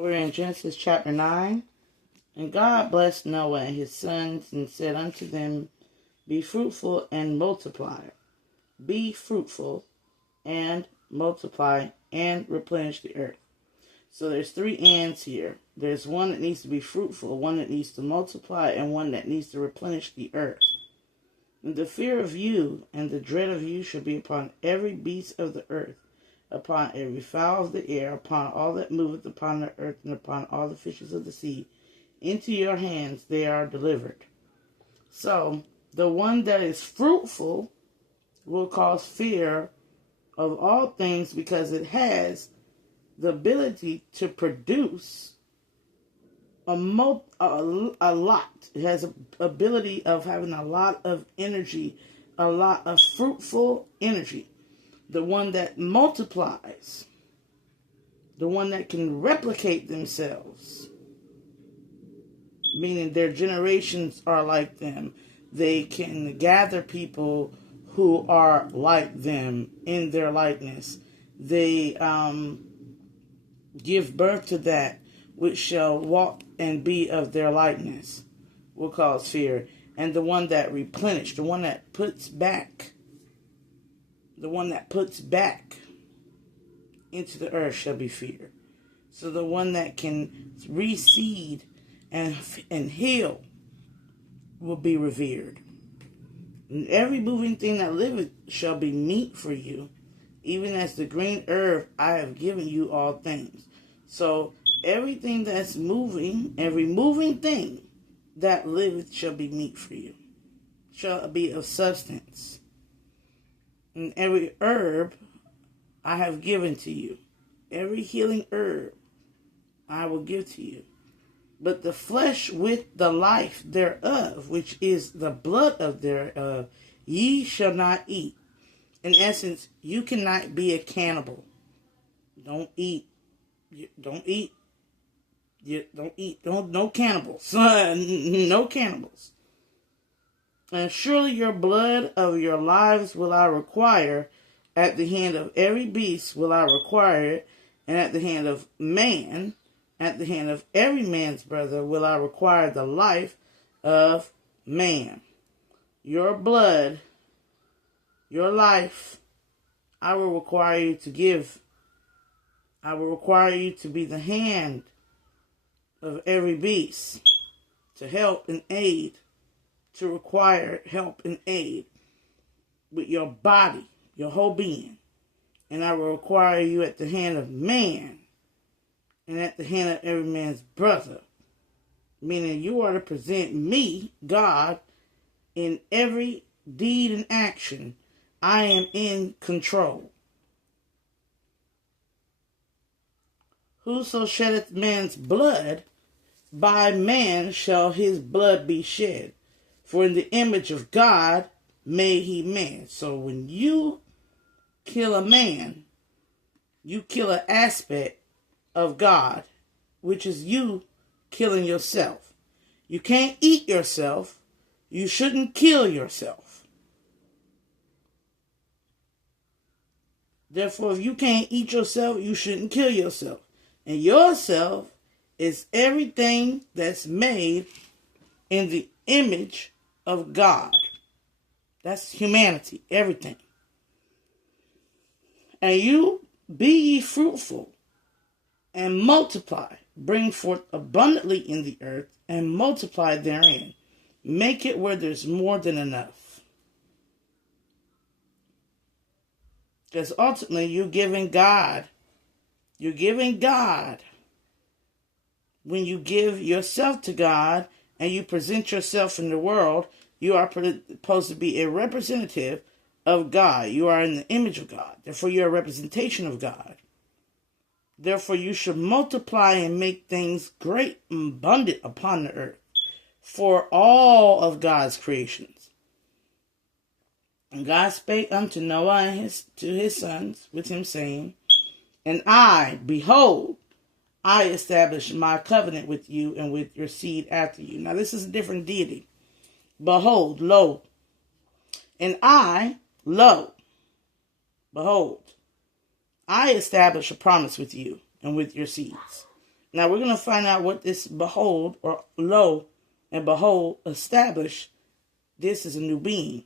We're in Genesis chapter 9. And God blessed Noah and his sons and said unto them, Be fruitful and multiply. Be fruitful and multiply and replenish the earth. So there's three ands here. There's one that needs to be fruitful, one that needs to multiply, and one that needs to replenish the earth. And the fear of you and the dread of you shall be upon every beast of the earth, upon every fowl of the air, upon all that moveth upon the earth, and upon all the fishes of the sea. Into your hands they are delivered. So, the one that is fruitful will cause fear of all things because it has the ability to produce a lot. It has an ability of having a lot of energy, a lot of fruitful energy. The one that multiplies, the one that can replicate themselves, meaning their generations are like them. They can gather people who are like them in their likeness. They give birth to that which shall walk and be of their likeness, will cause fear. And the one that replenishes, the one that puts back into the earth shall be feared. So the one that can reseed and heal will be revered. And every moving thing that liveth shall be meat for you, even as the green herb I have given you all things. So everything that's moving, every moving thing that liveth shall be meat for you, shall be of substance. And every herb I have given to you, every healing herb I will give to you. But the flesh with the life thereof, which is the blood of thereof, ye shall not eat. In essence, you cannot be a cannibal. Don't eat. Don't eat. Don't eat. No cannibals. No cannibals. And surely your blood of your lives will I require. At the hand of every beast will I require it. And at the hand of man, at the hand of every man's brother will I require the life of man. Your blood, your life, I will require you to give. I will require you to be the hand of every beast, to help and aid, to require help and aid with your body, your whole being. And I will require you at the hand of man and at the hand of every man's brother. Meaning you are to present me, God, in every deed and action. I am in control. Whoso sheddeth man's blood, by man shall his blood be shed. For in the image of God made he man. So when you kill a man, you kill an aspect of God, which is you killing yourself. You can't eat yourself. You shouldn't kill yourself. Therefore, if you can't eat yourself, you shouldn't kill yourself. And yourself is everything that's made in the image of God. That's humanity, everything. And you be ye fruitful and multiply, bring forth abundantly in the earth, and multiply therein. Make it where there's more than enough. Because ultimately you're giving God. When you give yourself to God and you present yourself in the world, you are supposed to be a representative of God. You are in the image of God. Therefore, you're a representation of God. Therefore, you should multiply and make things great and abundant upon the earth for all of God's creations. And God spake unto Noah and to his sons with him, saying, And I, behold, I establish my covenant with you and with your seed after you. Now, this is a different deity. Behold, lo. And I, lo. Behold, I establish a promise with you and with your seeds. Now we're going to find out what this behold or lo and behold establish. This is a new being.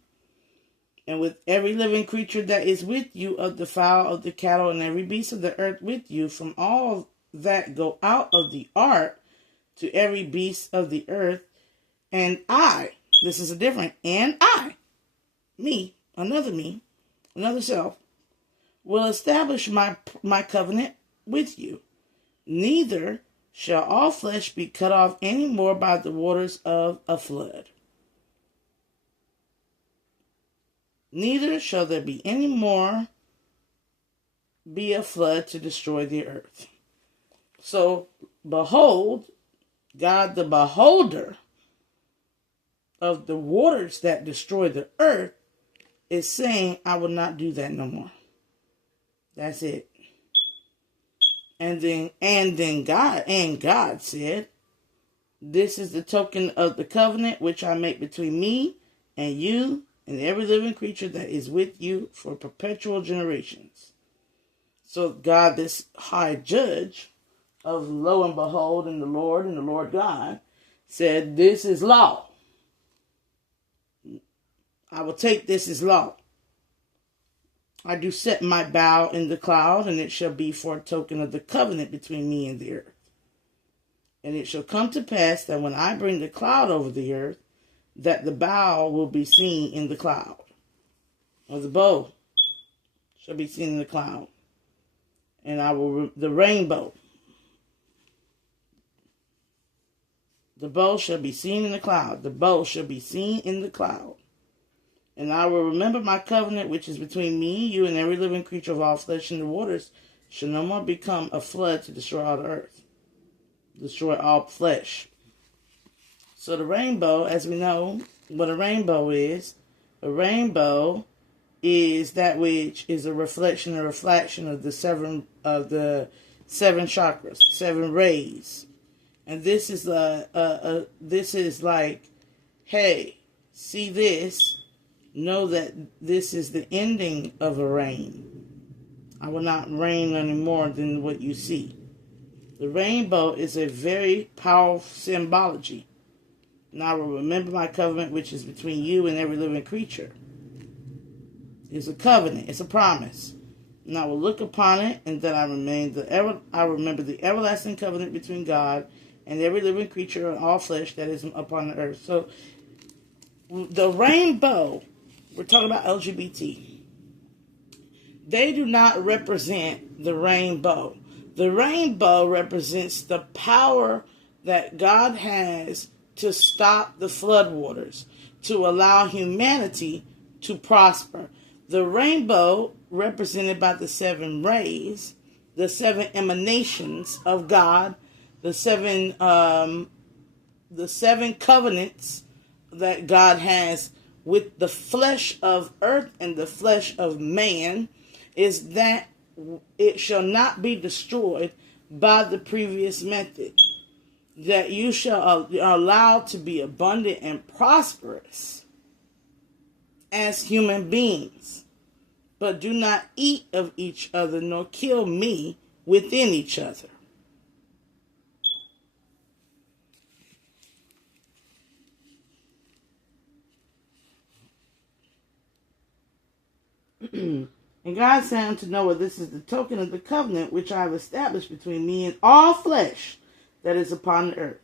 And with every living creature that is with you, of the fowl, of the cattle, and every beast of the earth with you, from all that go out of the ark, to every beast of the earth, and I, this is a different, and I, me, another self, will establish my covenant with you. Neither shall all flesh be cut off any more by the waters of a flood. Neither shall there be any more be a flood to destroy the earth. So, behold, God the beholder of the waters that destroy the earth is saying, I will not do that no more. That's it. And then God said, this is the token of the covenant which I make between me and you and every living creature that is with you for perpetual generations. So God, this high judge of lo and behold and the Lord God, said, this is law. I will take this as law. I do set my bow in the cloud, and it shall be for a token of the covenant between me and the earth. And it shall come to pass that when I bring the cloud over the earth, that the bow will be seen in the cloud, or the bow shall be seen in the cloud, and the rainbow. The bow shall be seen in the cloud. The bow shall be seen in the cloud. And I will remember my covenant which is between me, you, and every living creature of all flesh in the waters shall no more become a flood to destroy all the earth. Destroy all flesh. So the rainbow, as we know what a rainbow is that which is a reflection of the seven chakras, 7 rays. And this is this is like, hey, see this, know that this is the ending of a rain. I will not rain any more than what you see. The rainbow is a very powerful symbology. And I will remember my covenant which is between you and every living creature. It's a covenant. It's a promise. And I will look upon it, and that I remember the everlasting covenant between God and every living creature and all flesh that is upon the earth. So the rainbow, we're talking about LGBT. They do not represent the rainbow. The rainbow represents the power that God has to stop the floodwaters, to allow humanity to prosper. The rainbow, represented by the 7 rays, the 7 emanations of God, the seven covenants that God has with the flesh of earth and the flesh of man, is that it shall not be destroyed by the previous method. That you shall allow to be abundant and prosperous as human beings, but do not eat of each other nor kill me within each other. And God said unto Noah, this is the token of the covenant which I have established between me and all flesh that is upon the earth.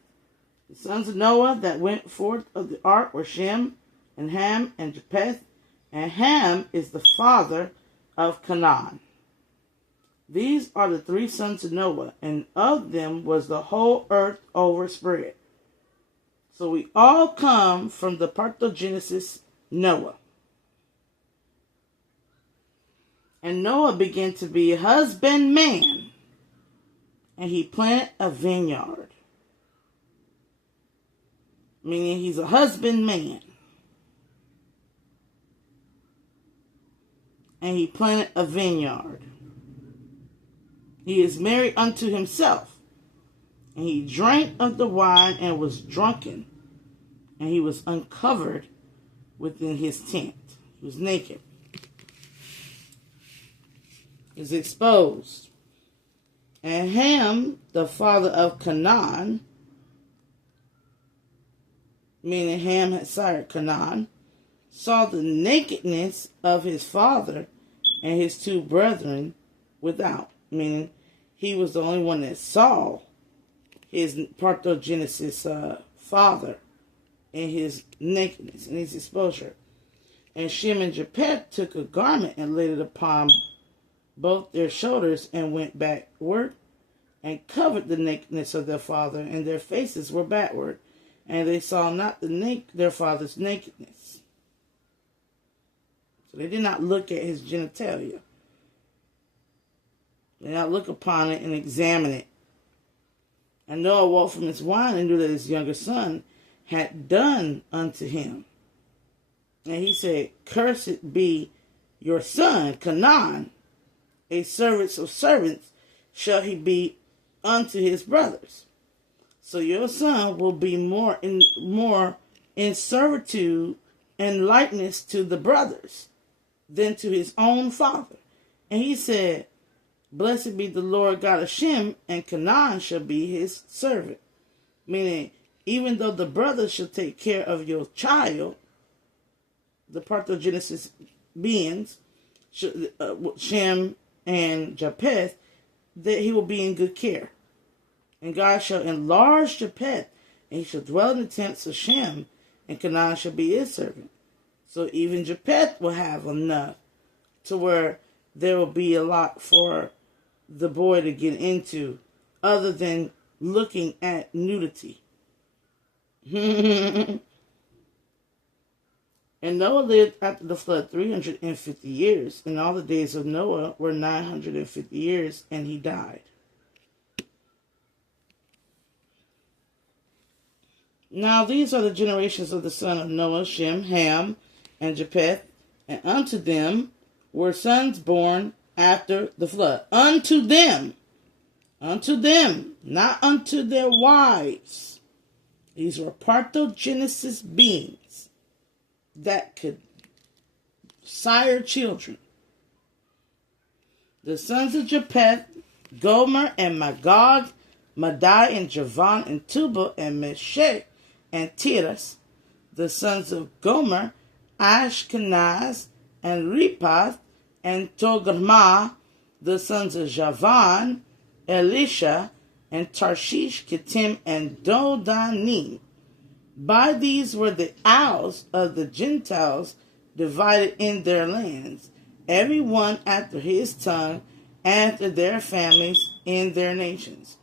The sons of Noah that went forth of the ark were Shem, and Ham, and Japheth, and Ham is the father of Canaan. These are the 3 sons of Noah, and of them was the whole earth overspread. So we all come from the parthenogenesis Noah. And Noah began to be a husbandman, and he planted a vineyard. Meaning he's a husbandman. And he planted a vineyard. He is married unto himself. And he drank of the wine and was drunken. And he was uncovered within his tent. He was naked. He was exposed. And Ham, the father of Canaan, meaning Ham had sired Canaan, saw the nakedness of his father and his two brethren without, meaning he was the only one that saw his parthenogenesis father and his nakedness and his exposure. And Shem and Japheth took a garment and laid it upon both their shoulders and went backward and covered the nakedness of their father, and their faces were backward, and they saw not their father's nakedness. So they did not look at his genitalia. They did not look upon it and examine it. And Noah woke from his wine and knew that his younger son had done unto him. And he said, Cursed be your son, Canaan, a servant of servants shall he be unto his brothers. So your son will be more in servitude and likeness to the brothers than to his own father. And he said, Blessed be the Lord God of Shem, and Canaan shall be his servant. Meaning, even though the brothers shall take care of your child, the parthenogenesis beings, Shem and Japheth, that he will be in good care. And God shall enlarge Japheth, and he shall dwell in the tents of Shem, and Canaan shall be his servant. So even Japheth will have enough to where there will be a lot for the boy to get into other than looking at nudity. And Noah lived after the flood 350 years, and all the days of Noah were 950 years, and he died. Now these are the generations of the son of Noah, Shem, Ham, and Japheth, and unto them were sons born after the flood. Unto them, not unto their wives. These were parthenogenesis beings that could sire children. The sons of Japheth, Gomer and Magog, Madai and Javan and Tubal and Meshech and Tiras. The sons of Gomer, Ashkenaz and Repath and Togarmah. The sons of Javan, Elisha and Tarshish, Kittim and Dodanim. By these were the isles of the Gentiles divided in their lands, every one after his tongue, after their families in their nations.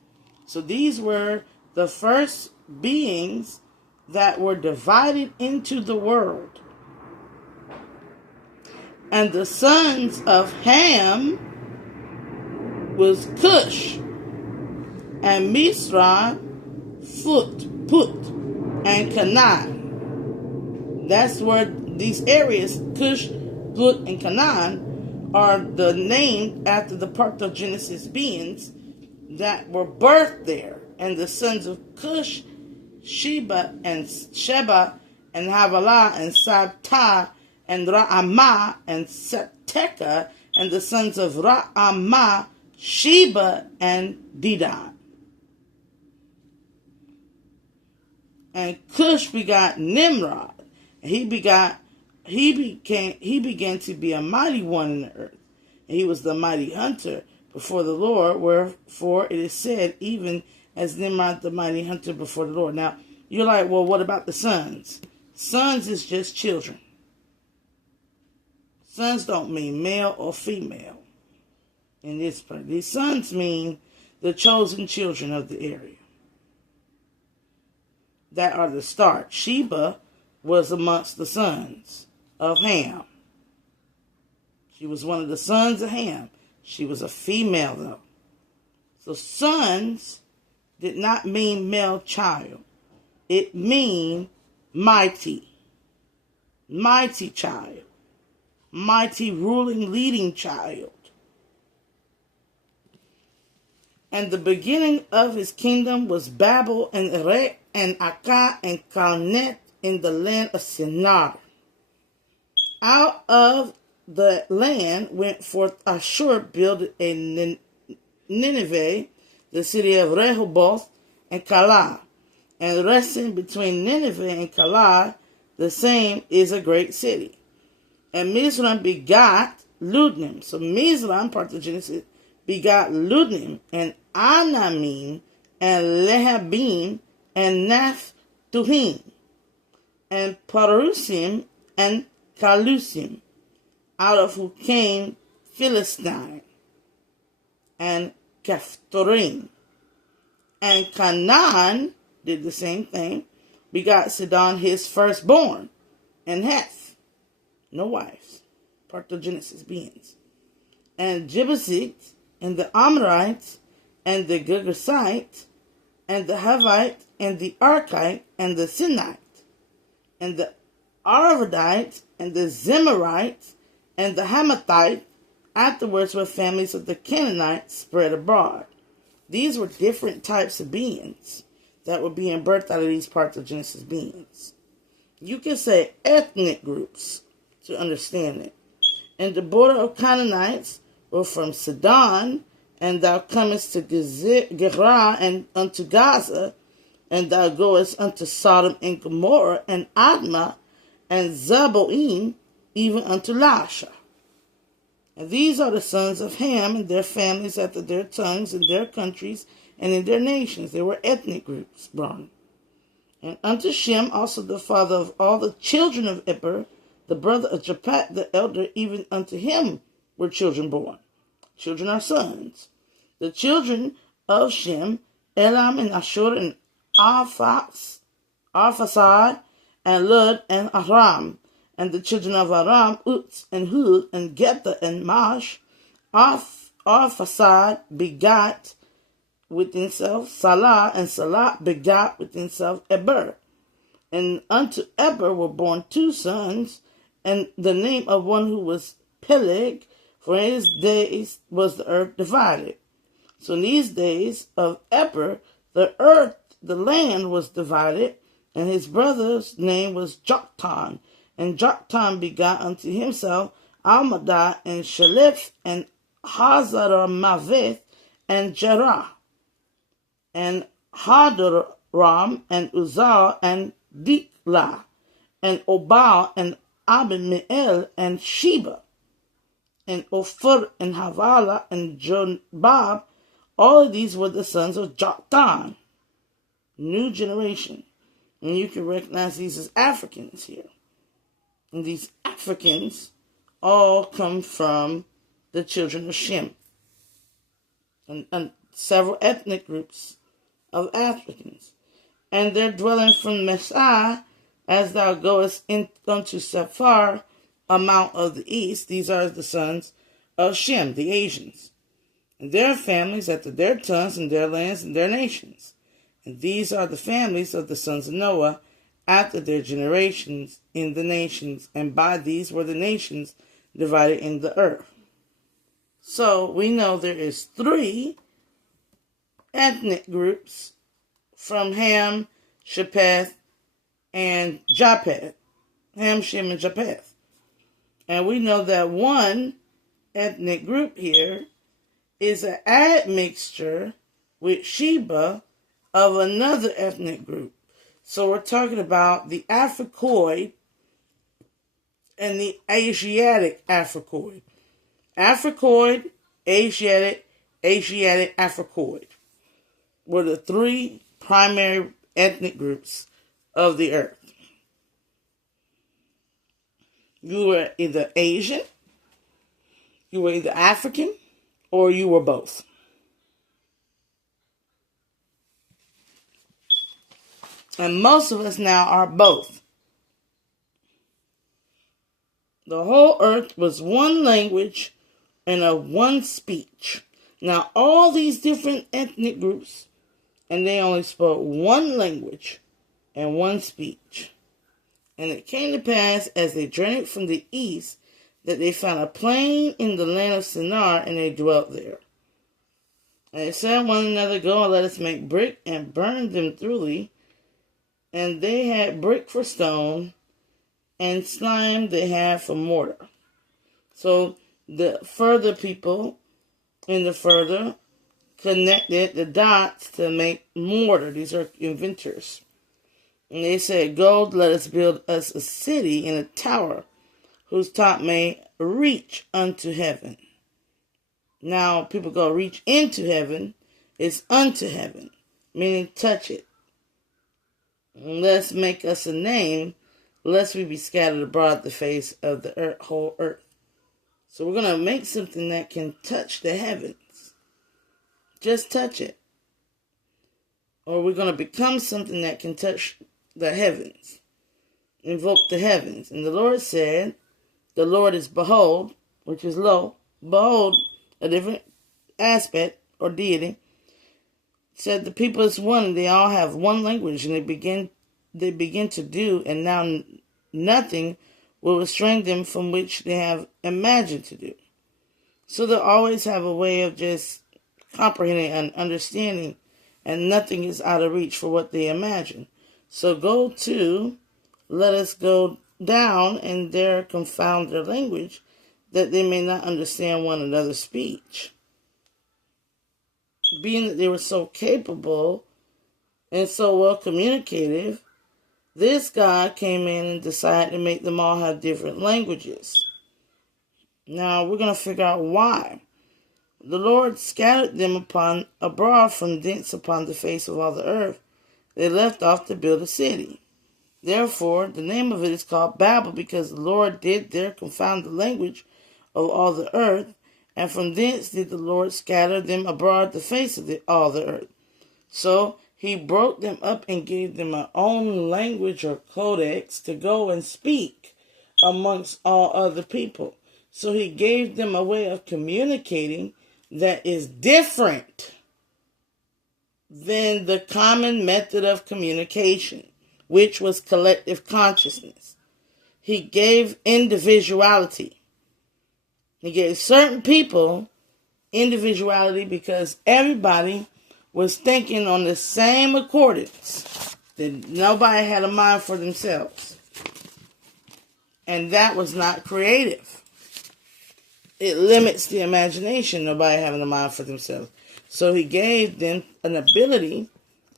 So these were the first beings that were divided into the world. And the sons of Ham was Cush and Mizraim, Put, and Canaan. That's where these areas, Cush, Put, and Canaan, are the name after the parthenogenesis beings that were birthed there. And the sons of Cush, Sheba and Havilah and Sabta and Ra'amah and Septeka, and the sons of Ra'amah, Sheba and Dedan. And Cush begot Nimrod. And he began to be a mighty one in the earth. And he was the mighty hunter before the Lord, wherefore it is said, even as Nimrod the mighty hunter before the Lord. Now, you're like, well, what about the sons? Sons is just children. Sons don't mean male or female in this part. These sons mean the chosen children of the area that are the start. Sheba was amongst the sons of Ham. She was one of the sons of Ham. She was a female, though. So sons did not mean male child. It mean mighty. Mighty child. Mighty ruling, leading child. And the beginning of his kingdom was Babel and Erech and Akkad and Calneh in the land of Shinar. Out of the land went forth Ashur, builded a Nineveh, the city of Rehoboth and Calah. And resting between Nineveh and Calah, the same is a great city. And Mizraim begot Ludnim. So Mizraim, part of Genesis, begot Ludnim and Anamim and Lehabim and Naphtuhim and Parusim and Calusim, out of who came Philistine and Caphtorim. And Canaan did the same thing, begot Sidon his firstborn, and Heth, no wives, part of Genesis beings, and Jebusites, and the Amorites, and the Girgasite, and the Havite, and the Arkite, and the Sinite, and the Arvadite, and the Zemarites, and the Hamathite, afterwards were families of the Canaanites spread abroad. These were different types of beings that were being birthed out of these parts of Genesis beings. You can say ethnic groups to understand it. And the border of Canaanites were from Sidon, and thou comest to Gerar and unto Gaza, and thou goest unto Sodom and Gomorrah, and Admah, and Zeboim, even unto Lasha. And these are the sons of Ham and their families after their tongues and their countries and in their nations. They were ethnic groups born. And unto Shem also the father of all the children of Eber, the brother of Japheth the elder, even unto him were children born. Children are sons. The children of Shem, Elam and Ashur and Arphaxad and Lud and Aram. And the children of Aram, Uz and Hud and Getha and Mash. Arphaxad begot within self Salah, and Salah begot within self Eber. And unto Eber were born two sons, and the name of one who was Peleg, for in his days was the earth divided. So in these days of Eber, the land was divided, and his brother's name was Joktan. And Joktan begot unto himself Almadah and Shalif and Hazaramaveth and Jerah and Hadaram and Uzal and Diklah and Obal and Abimael and Sheba and Ophir and Havilah and Jonbab. All of these were the sons of Joktan. New generation. And you can recognize these as Africans here. And these Africans all come from the children of Shem. And several ethnic groups of Africans. And they're dwelling from Messiah as thou goest unto Sephar, a mount of the east. These are the sons of Shem, the Asians. And their families after their tongues and their lands and their nations. And these are the families of the sons of Noah after their generations in the nations, and by these were the nations divided in the earth. So we know there is 3 ethnic groups from Ham, Japheth, and Japheth. Ham, Shem, and Japheth. And we know that one ethnic group here is an admixture with Sheba of another ethnic group. So we're talking about the Africoid and the Asiatic Africoid. Africoid, Asiatic, Africoid were the 3 primary ethnic groups of the earth. You were either Asian, you were either African, or you were both. And most of us now are both. The whole earth was one language and a one speech. Now all these different ethnic groups, and they only spoke one language and one speech. And it came to pass as they journeyed from the east that they found a plain in the land of Shinar, and they dwelt there. And they said one another, go and let us make brick and burn them thoroughly. And they had brick for stone, and slime they had for mortar. So the further people in the further connected the dots to make mortar. These are inventors. And they said, go, let us build us a city and a tower whose top may reach unto heaven. Now, people go reach into heaven. It's unto heaven, meaning touch it. Let's make us a name, lest we be scattered abroad the face of the whole earth. So we're going to make something that can touch the heavens. Just touch it. Or we're going to become something that can touch the heavens. Invoke the heavens. And the Lord said, the Lord is behold, which is lo. Behold, a different aspect or deity. Said the people is one. They all have one language. And they begin to do. And now nothing will restrain them from which they have imagined to do. So they'll always have a way of just comprehending and understanding, and nothing is out of reach for what they imagine. So let us go down and there confound their language, that they may not understand one another's speech. Being that they were so capable and so well communicative, this God came in and decided to make them all have different languages. Now, we're going to figure out why. The Lord scattered them abroad from thence upon the face of all the earth. They left off to build a city. Therefore, the name of it is called Babel, because the Lord did there confound the language of all the earth, and from thence did the Lord scatter them abroad the face of all the earth. So he broke them up and gave them an own language or codex to go and speak amongst all other people. So he gave them a way of communicating that is different than the common method of communication, which was collective consciousness. He gave individuality. He gave certain people individuality because everybody was thinking on the same accordance. That nobody had a mind for themselves. And that was not creative. It limits the imagination, nobody having a mind for themselves. So he gave them an ability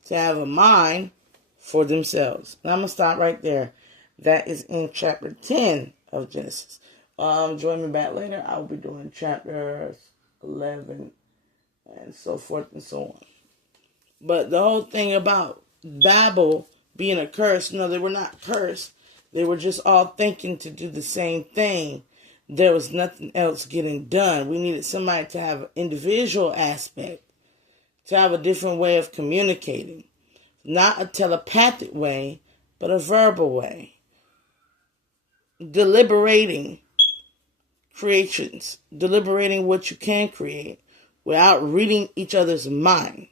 to have a mind for themselves. Now I'm going to stop right there. That is in chapter 10 of Genesis. Join me back later. I'll be doing chapters 11 and so forth and so on. But the whole thing about Babel being a curse, no, they were not cursed. They were just all thinking to do the same thing. There was nothing else getting done. We needed somebody to have an individual aspect, to have a different way of communicating. Not a telepathic way, but a verbal way. Deliberating creations. Deliberating what you can create without reading each other's mind.